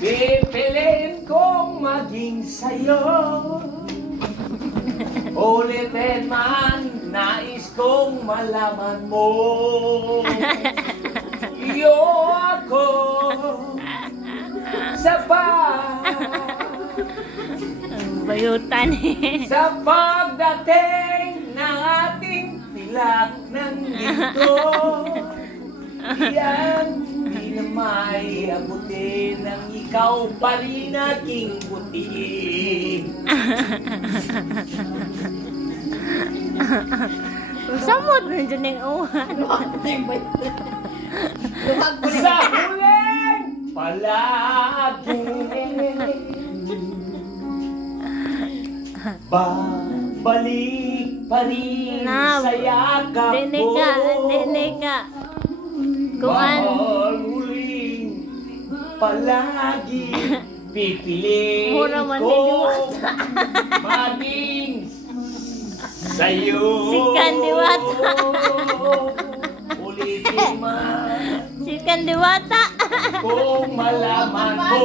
Pipiliin kong maging sa'yo. Ulitin man, nais kong malaman mo. Iyo ako sa bayutan eh. sa pagdating ng ating pilak ng ginto. Yan, di na may abutin ng ikaw pa rin aking puti. Samot na dyan yung uwan. Sa huling palagi, babalik pa rin sa yakap dinig ka, dinig ka. Kung ano. Mahal huling palagi, pipiliin Mura man ko Diwata. maging sa'yo. Sikan Diwata. Ulitin man Sikan Diwata. kung malaman mo.